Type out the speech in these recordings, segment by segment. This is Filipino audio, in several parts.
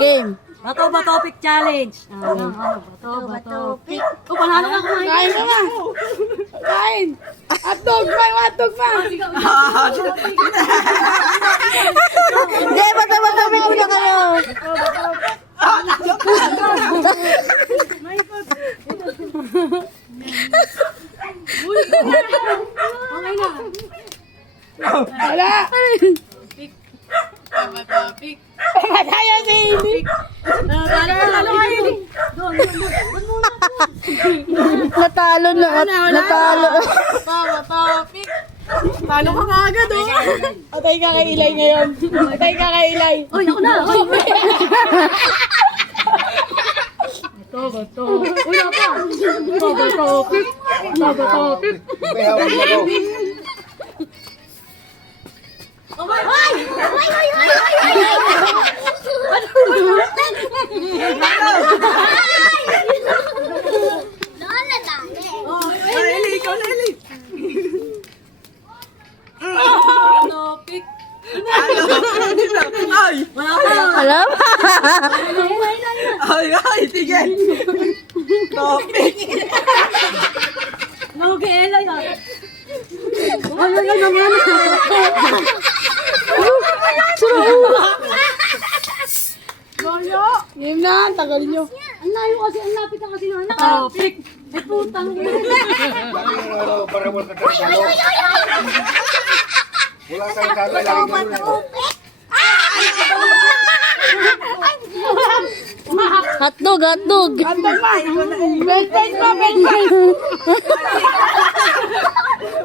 game. Bato pick challenge. Bato pick. Oh, panalo ka kumain. Kain ka na. Kain. Hotdog pa, hotdog pa. Hindi, bato pick muna kayo. Okay na. Wala. Pamataya si Amy. Talo kayo. Doon muna. Natalo na. Natalo. Bato pick. Talo ka kaagad, oh. Atay ka kay Ilay ngayon. Atay ka kay Ilay. Uy, naku na. Bato. Uy, napa. Bato pick. Bato pick. May hawak na ako. Alam? Ay, tigil. Topic. Nag-ela yan. Ay, naman. Game na, tagal nyo. Ang layo kasi, ang lapit na kasi na anak. Pick. Eh, putang. Para wala ka talo. Wala ka talo. Lagi ka Hotdog. Hotdog pa. Bedtime pa, bedtime.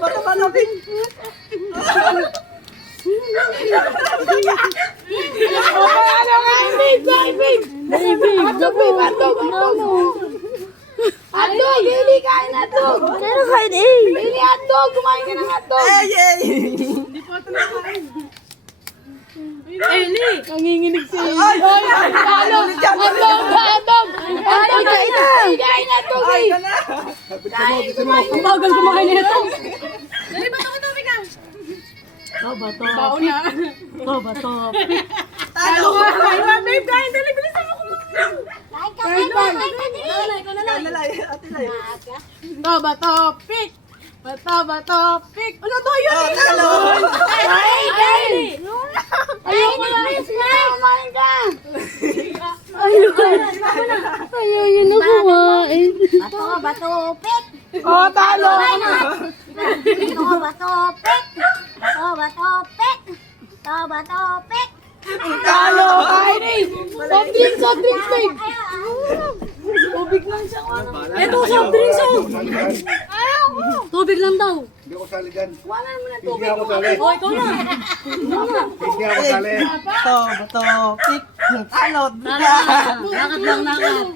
Bato pick. Ano nga, Amy? Hotdog. Hotdog, hindi kain hotdog. Pero kain Hindi hotdog, kumain ka ng hotdog. Eli. Nanginginig si Amy. Hotdog. Kain hotdog eh. Ang bagal kumain nito. Dali, bato ka. Bato. Bauna. Bato. Talo. Babe, kain. Dali, bilisan mo kumain. Kain pa. Ikaw na lang. Ate Lay. Bato, pick. Ano to yun? Talo. Kain. Ayoko na. Kumain ka. Ayaw yun na kumain. Bato, pick. Oh, talo. Bato, pick. Talo. Kain eh. Soft drinks, babe. Tubig lang siya. Ito, soft drinks oh. Tubig lang daw. Hindi ako sali dyan. Wala naman ang Hindi tubig. ako sali. Oh, ikaw na. Hindi ako sali. Bato pick. Talo. Lakad lang, lakad.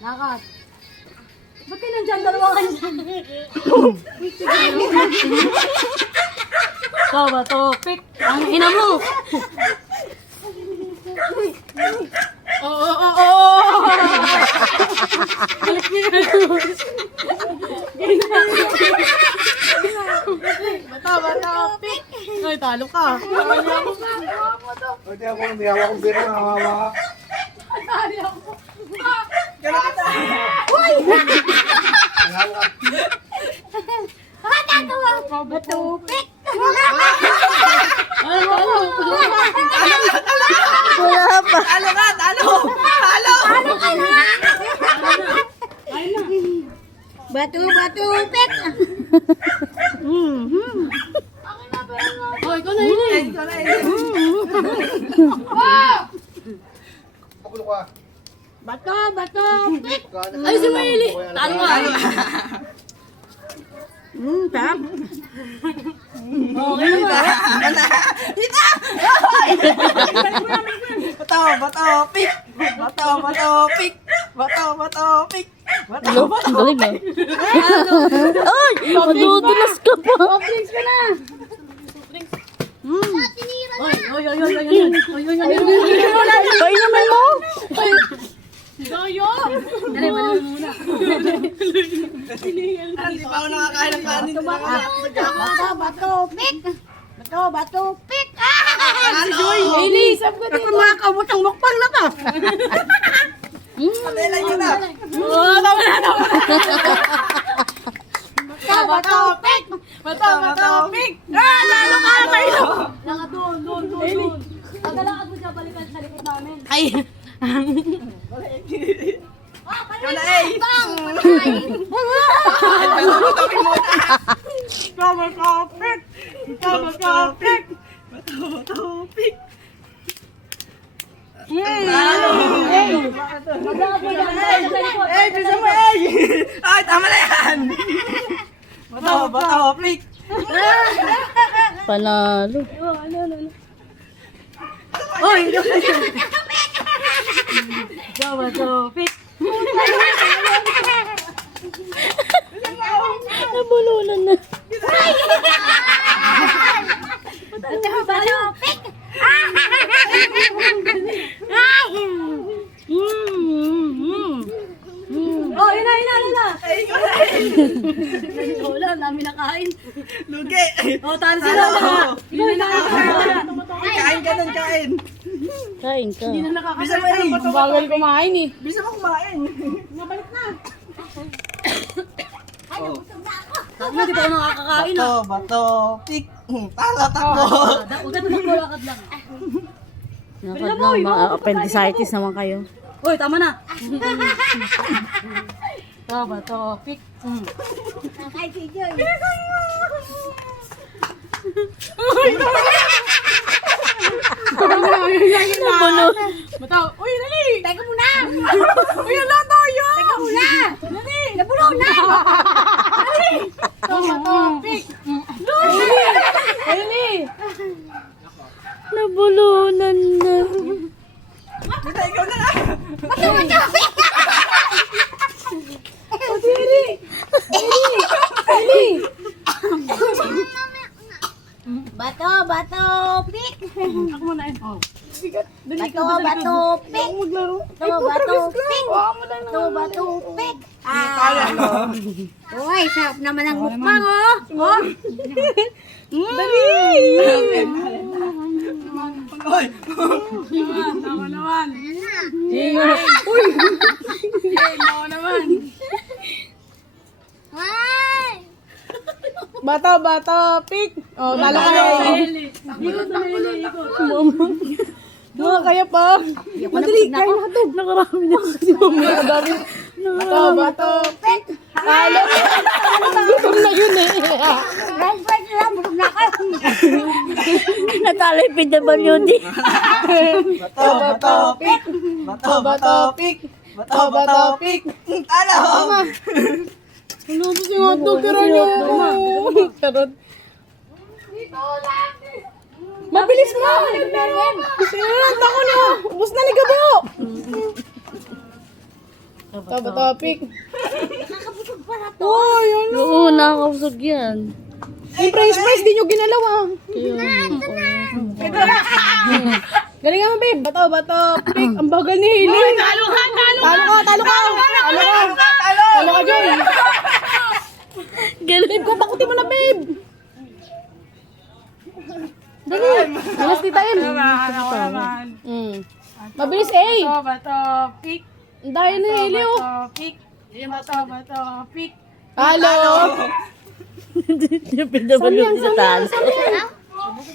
Lakad. Ba't kayo nandyan? Dalawa kayo dyan. Bato pick. Ang ina mo. Bato, pick. Ay, talo ka. Hindi ako akong bira na hawa. Bato, pick. Wala pa. Talo. Bato, pick. Oh, ikaw na yun. Pakulo ka. Bato, pick. Ay, si Willy. Talo nga. Tap. Okay na ba? Bato pick. Galing ah. Ay! Madudulas ka pa. Soft drinks ka na. Oy. Ay naman mo. Dali, balik mo muna. Hindi pa ako nakakain ng kanin. Bato, pick. Bato, pick. Si Joy. Hailey, sab ka Ako dito. mga kabutang mukbang na to. Patay lang yun na. Oh, tama na. Bato, pik. Bato, pik. Ah, lalo ka kayo. Laka doon. Pagkalakad mo siya, balikan sa likod namin. Ay. Ikaw na eh. Bato, pik. Bato, pik. Maglakad mo yan, balikan sa likod. Eh, bisa mo eh. Ay, tama na yan. Bato, pick. Panalo. Bato, pik. Nabululan na. Bato, pik. Oh, yun na. Wala, namin nakain. Lugi. Oh, talo sila na. Hindi na kain ka nun, kain. Kain ka. Bisa mo eh. Bawal kumain eh. Bisa mo kumain. Sabi mo, di pa ako nakakakain ah. Bato, pick. Talo, takbo. Huwag ka tumakbo, lakad lang. Nakad lang, mga appendicitis naman kayo. Uy, tama na. Bato, pik. Ay, si Joy. Nabulo. Bato, uy, dali. Teka muna. Uy, ala tayo. Teka muna. Dali. Nabulo na. Bato, pik. Hailey. Nabulunan na. Basta ikaw na lang. Bato, pik. Ako muna eh. Bato, pik. Bato, pik. Uy, sarap naman ang mukbang, oh. Oy. Tama naman. Bato, pik. Oh, talo ka na. Ikot na Hailey, ikot. Mga kaya pa. Madali, kain na ito. Nakarami na si mama. Madami. Bato, pik. Talo. Gutom na yun eh. Right, lang, busog na ako. Natalo yung PWD. Bato, pick. Bato, pick. Bato, pick. Talo. Lubos yung hotdog, pero nyo. Karot. Mabilis mo! Ayan, ako na! Ubus na ligabo! Bato, topic. Oh, yun. Oo, nakakabusog yan. Yung french fries, di nyo ginalaw ah. Galingan mo, babe. Bato, pick. Ang bagal ni Hailey. Talo ka! Talo ka dyan. Babe, takutin mo na, babe. Dali. Bilis di tayo. Mabilis, eh. Bato, pik. Ang daya ni Hailey, oh. Bato, pik. Halo. Yung pinabalo sa talo.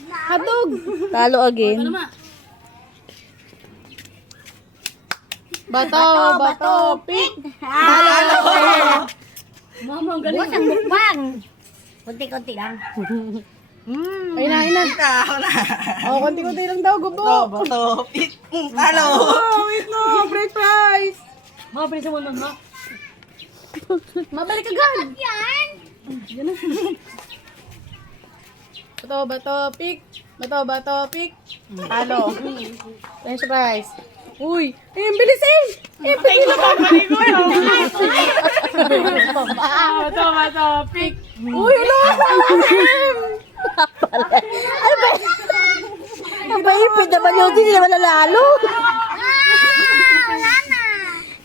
Hatog. Talo again. Bato, pick. Talo. Mama, ang galing. Bukas ang mukbang. Kunti-kunti lang. Ayun na. Ako na. Oh, konti-konti lang daw, gubo. Bato, pick. Talo. Oh, wait no, break fries. Mga pinisa mo nun, ma. Mabalik agad. Bato, pick. Bato, pick. Talo. French fries. Uy, ang bilis eh. Pwede na ba? Bato, pick. Uy, wala. Ang baipid naman yun, hindi naman nalalo.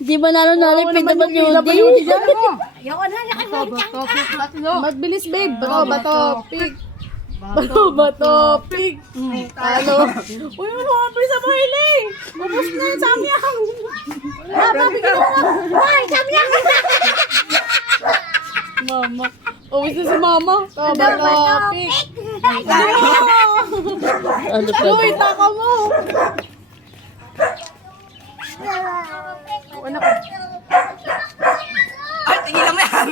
Di ba nalo-nalo yung PWD? Ayoko na, Magbilis, babe. Bato, pick. Bato, pig. Talo. Uy, mga sa mahiling. Ubus na yung samyang. Ay, samyang! Mama. Ubus na si mama. Bato, pig. Uy, taka mo. Ay, tigilan mo yan.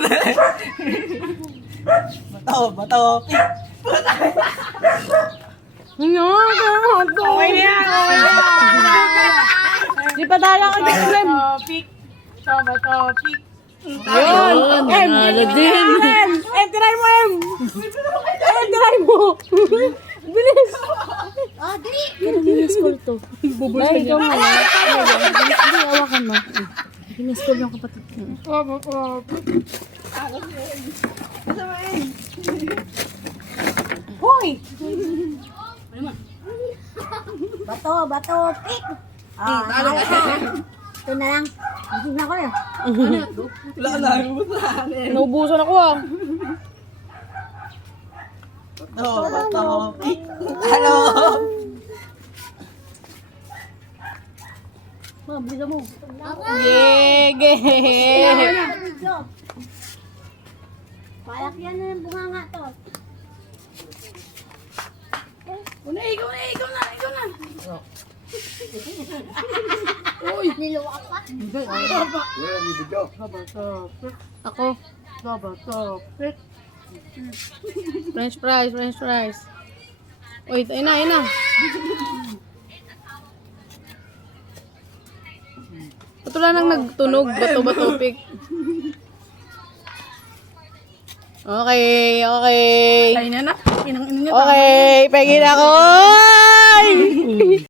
Bato, pig. Ano? Okay na yan. Di pa tayo ka dyan. Bato, pig. Yun. Nanalo din. Try mo, M. Try mo. Bilis. Oh, dali! Bilis-call to. Ay, ikaw nga. Hindi, awakan mo. Bilis-call yung kapatid ko. Hoy! Bato, pik! Ito na lang. Hindi na ko yun. Wala na, wala na. Naubusan ako ah. Bato, pig. Hello. Ma'am, bilisan mo. Gege. Palak yan na yung bunganga to. Ikaw na. Uy, niluwa pa. Wala, may video. Ako. French fries. Uy, ayun na. Patula nang nagtunog, bato, pig. Okay. Ay na. Pinang-inin niya. Okay, pegin ako.